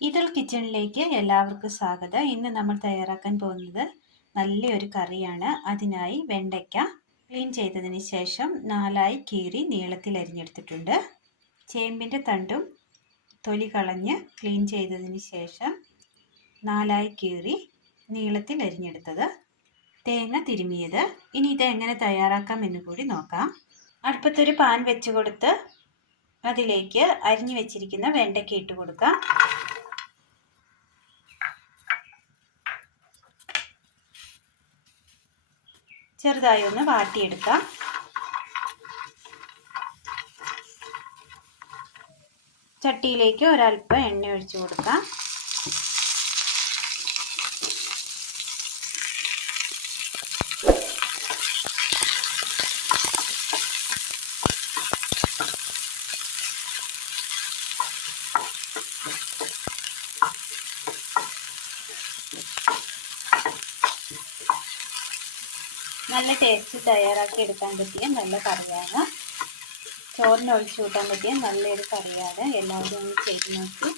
ഇതൾ കിച്ചണിലേക്ക് എല്ലാവർക്കും സ്വാഗതം. ഇന്ന് നമ്മൾ തയ്യാറാക്കാൻ പോകുന്നത് നല്ലൊരു കറിയാണ്. അതിനായി വെണ്ടയ്ക്ക ക്ലീൻ ചെയ്തതിന് ശേഷം നാലായി കീറി നീളത്തിൽ അരിഞ്ഞെടുത്തിട്ടുണ്ട്. ചേമ്പിന്റെ തണ്ടും തൊലി കളഞ്ഞ് ക്ലീൻ ചെയ്തതിന് ശേഷം നാലായി കീറി നീളത്തിൽ അരിഞ്ഞെടുത്തത്. തേങ്ങ തിരുമിയത്. ഇനി ഇത് എങ്ങനെ തയ്യാറാക്കാം എന്ന് കൂടി നോക്കാം. അടുപ്പത്തൊരു പാൻ വെച്ച് കൊടുത്ത് അതിലേക്ക് അരിഞ്ഞു വെച്ചിരിക്കുന്ന വെണ്ടയ്ക്ക ഇട്ട് കൊടുക്കാം. ചെറുതായി ഒന്ന് വാട്ടിയെടുക്കാം. ചട്ടിയിലേക്ക് ഒരൽപ്പം എണ്ണ ഒഴിച്ചു കൊടുക്കാം. നല്ല ടേസ്റ്റ് തയ്യാറാക്കി എടുക്കാൻ പറ്റിയ നല്ല കറിയാണ്. ചോറിന് ഒഴിച്ചു കൂട്ടാൻ പറ്റിയ നല്ലൊരു കറിയാണ്. എല്ലാവരും ഒന്ന് ചെയ്ത് നോക്കി.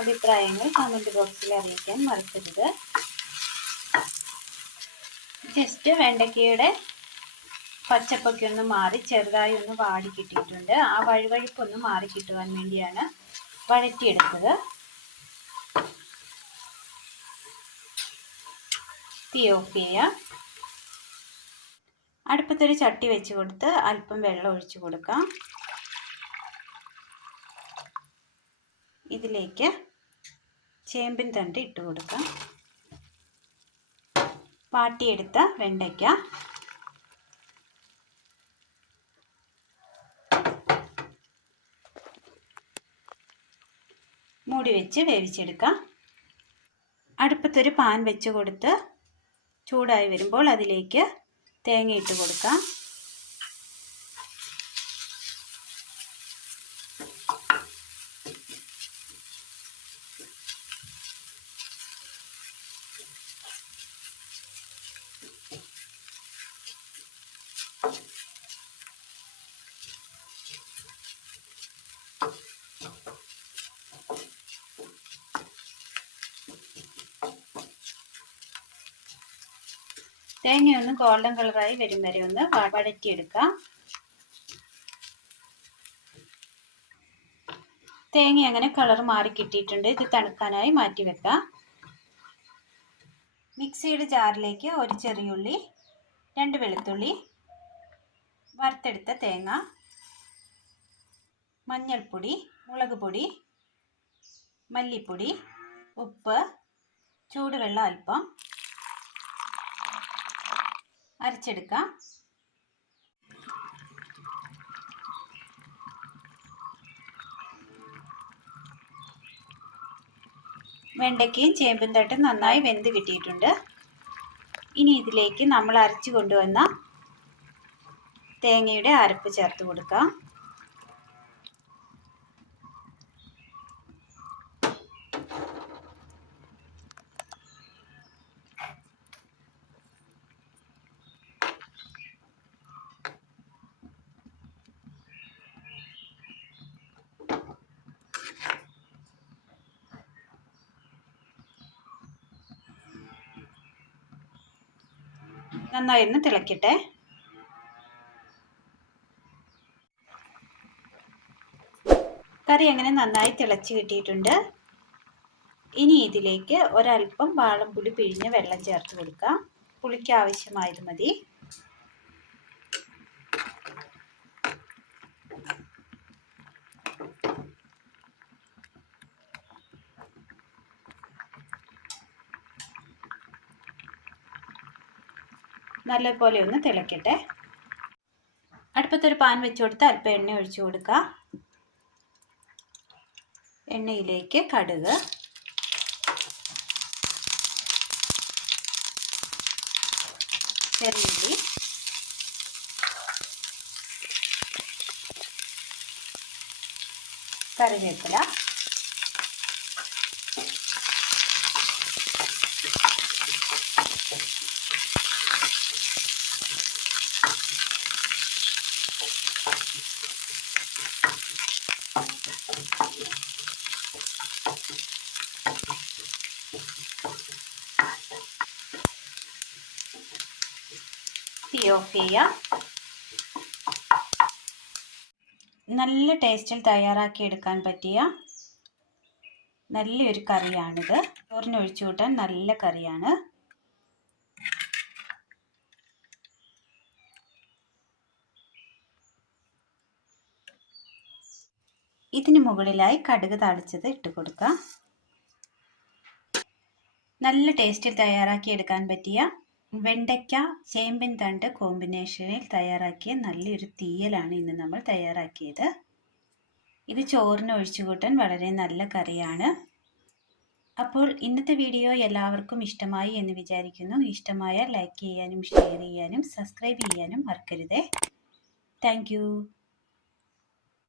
അഭിപ്രായങ്ങൾ കമന്റ് ബോക്സിൽ അറിയിക്കാൻ മറക്കരുത്. ജസ്റ്റ് വെണ്ടയ്ക്കയുടെ പച്ചപ്പൊക്കെ ഒന്ന് മാറി ചെറുതായി ഒന്ന് വാടി കിട്ടിയിട്ടുണ്ട്. ആ വഴുവഴുപ്പൊന്ന് മാറി കിട്ടുവാൻ വേണ്ടിയാണ് വഴറ്റിയെടുത്തത്. തീ ഓഫ് ചെയ്യാം. അടുപ്പത്തൊരു ചട്ടി വെച്ച് കൊടുത്ത് അല്പം വെള്ളം ഒഴിച്ചു കൊടുക്കാം. ഇതിലേക്ക് ചേമ്പിൻ തണ്ട് ഇട്ട് കൊടുക്കാം. വാട്ടിയെടുത്ത വെണ്ടയ്ക്ക. മൂടി വെച്ച് വേവിച്ചെടുക്കാം. അടുപ്പത്തൊരു പാൻ വെച്ച് കൊടുത്ത് ചൂടായി വരുമ്പോൾ അതിലേക്ക് തേങ്ങ ഇട്ട് കൊടുക്കാം. തേങ്ങയൊന്ന് ഗോൾഡൻ കളറായി വരും വരെ ഒന്ന് വഴറ്റിയെടുക്കാം. തേങ്ങ അങ്ങനെ കളർ മാറി കിട്ടിയിട്ടുണ്ട്. ഇത് തണുക്കാനായി മാറ്റി വെക്കാം. മിക്സിയുടെ ജാറിലേക്ക് ഒരു ചെറിയുള്ളി രണ്ട് വെളുത്തുള്ളി വറുത്തെടുത്ത തേങ്ങ മഞ്ഞൾപ്പൊടി മുളക് പൊടി മല്ലിപ്പൊടി ഉപ്പ് ചൂടുവെള്ളം അല്പം അരച്ചെടുക്കാം. വെണ്ടയ്ക്കയും ചേമ്പും തട്ടും നന്നായി വെന്ത് കിട്ടിയിട്ടുണ്ട്. ഇനി ഇതിലേക്ക് നമ്മൾ അരച്ചു കൊണ്ടുവന്ന തേങ്ങയുടെ അരപ്പ് ചേർത്ത് കൊടുക്കാം. നന്നായി ഒന്ന് തിളക്കട്ടെ. കറി അങ്ങനെ നന്നായി തിളച്ച് കിട്ടിയിട്ടുണ്ട്. ഇനി ഇതിലേക്ക് ഒരല്പം വാളംപുളി പിഴിഞ്ഞ് വെള്ളം ചേർത്ത് കൊടുക്കാം. പുളിക്ക് ആവശ്യമായത് മതി. നല്ലപോലെ ഒന്ന് തിളക്കട്ടെ. അടുപ്പത്തൊരു പാൻ വെച്ച് കൊടുത്ത് അല്പം എണ്ണ ഒഴിച്ചു കൊടുക്കുക. എണ്ണയിലേക്ക് കടുക്. ചെറിയുള്ളി. കറിവേപ്പില. തീ ഓഫ് ചെയ്യാം. നല്ല ടേസ്റ്റിൽ തയ്യാറാക്കി എടുക്കാൻ പറ്റിയ നല്ലൊരു കറിയാണിത്. ചോറിന് ഒഴിച്ചു കൂട്ടാൻ നല്ല കറിയാണ്. ഇതിന് മുകളിലായി കടുക് താളിച്ചത് ഇട്ട് കൊടുക്കാം. നല്ല ടേസ്റ്റിൽ തയ്യാറാക്കി എടുക്കാൻ പറ്റിയ വെണ്ടയ്ക്ക ചേമ്പിൻ തണ്ട് കോമ്പിനേഷനിൽ തയ്യാറാക്കിയ നല്ലൊരു തീയലാണ് ഇന്ന് നമ്മൾ തയ്യാറാക്കിയത്. ഇത് ചോറിന് ഒഴിച്ചുകൂട്ടാൻ വളരെ നല്ല കറിയാണ്. അപ്പോൾ ഇന്നത്തെ വീഡിയോ എല്ലാവർക്കും ഇഷ്ടമായി എന്ന് വിചാരിക്കുന്നു. ഇഷ്ടമായാൽ ലൈക്ക് ചെയ്യാനും ഷെയർ ചെയ്യാനും സബ്സ്ക്രൈബ് ചെയ്യാനും മറക്കരുതേ. താങ്ക്